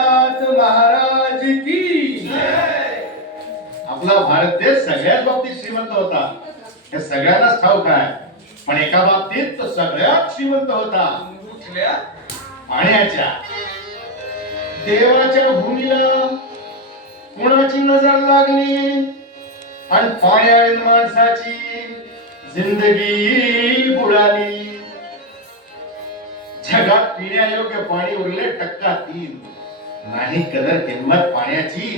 रघुनाथ महाराज की आपला भारत देश सगळ्याच बाबतीत श्रीमंत होता. हे सगळ्यांनाच ठाऊक आहे. पण एका बाबतीत तो सगळ्यात श्रीमंत होता. कुठल्या? पाण्याच्या. देवाच्या भूमीला कुणाची नजर लागली? आणि पाण्या माणसाची जिंदगी बुडाली. जगात पिण्यायोग्य पाणी उरले टक्का तीन. नाही कदर किंमत पाण्याची.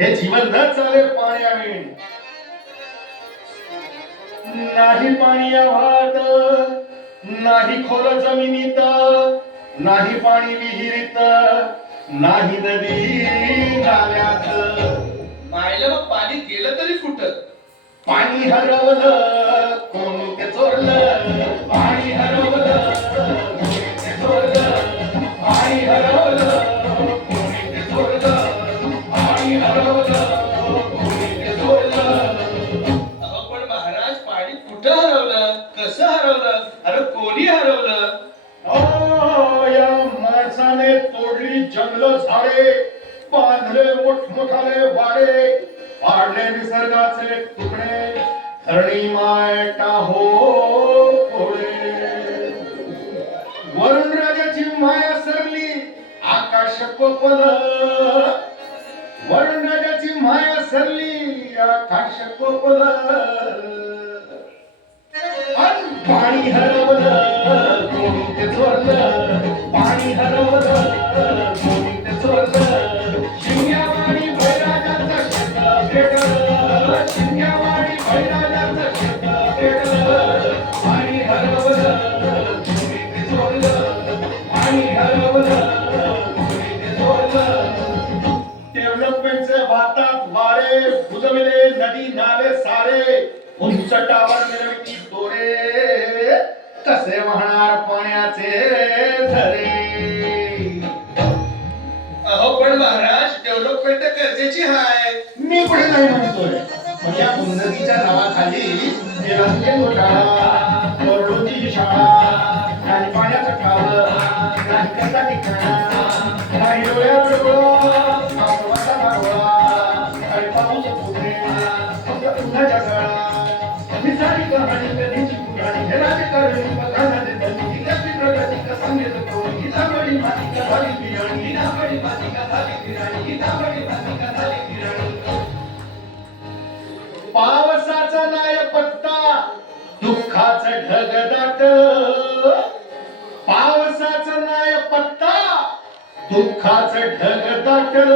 हे जीवन न चाले पाण्याविण नाही पाणी आव्हात नाही खोल जमिनीत नाही पाणी विहिरीत नाही नदी नाल्यात. मायला मग पाणी गेलं तरी कुठं पाणी हरवलं कोणी ते चोरलं? तोडली जंगल झाडे बांधले मोठमोठाले वाडे पाडले निसर्गाचे तुकडे धरणी माय टाहो वरुण राजाची माया सरली आकाश कोपल. वरुण राजाची माया सरली आकाश कोपल. पाणी हरवलं पाणी हरवलं. डेव्हलपमेंटचे वातात वारे बुजविले नदी नाले सारे. उंच टावर मिरवती दोरे. कसे वाहणार पाण्याचे झरे? अहो पण महाराज डेव्हलपमेंट गरजेची हाय. मी पुढे नाही म्हणतोय? या उन्नतीच्या नावाखाली जे रस्ते शाळा पाण्याचं खावं नाही ठिकाणा डोळ्यावर डोळा पावसाचा आणि पाऊस फुटणे फक्त उन्हाच्या निसारी कहाणी कधीची हे राजकारणी प्रगती का कोण माती का झाली बियाणी माती का झाली बिराणी दुःखाच ढग दाटल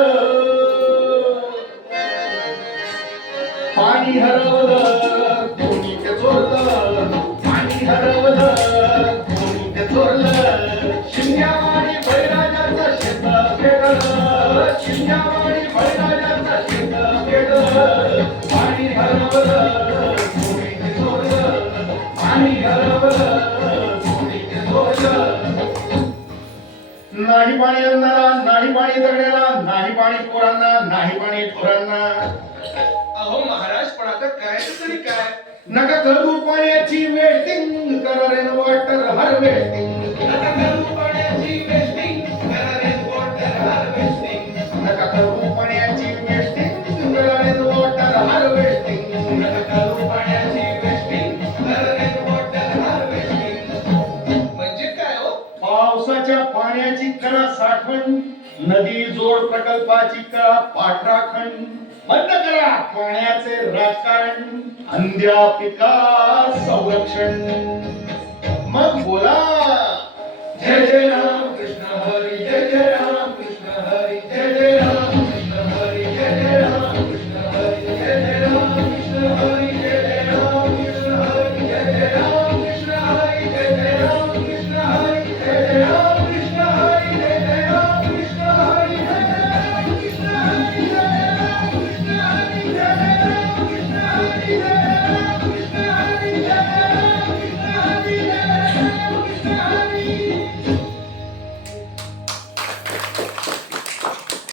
पाणी हरवलं कोणी ते चोरलं. पाणी हरवलं कोणी ते चोरलं. शिंग्यावाणी बैराजाचं शेत पेटलं. शिंग्यावाणी बैराजाचं शेत पेटलं. पाणी हरवलं कोणी ते चोरलं. पाणी हरवलं. नाही पाणी आणणारा नाही पाणी जगण्याला नाही पाणी पोरांना नाही पाणी ढोरांना अहो महाराज पण आता करायचं तरी काय? नका करू पाण्याची वेस्टिंग करा रेन वॉटर हार्वेस्टिंग नका नदी जोड प्रकल्पाची करा पाठराखण बंद करा पाण्याचे राजकारण अंध्या पिका संरक्षण.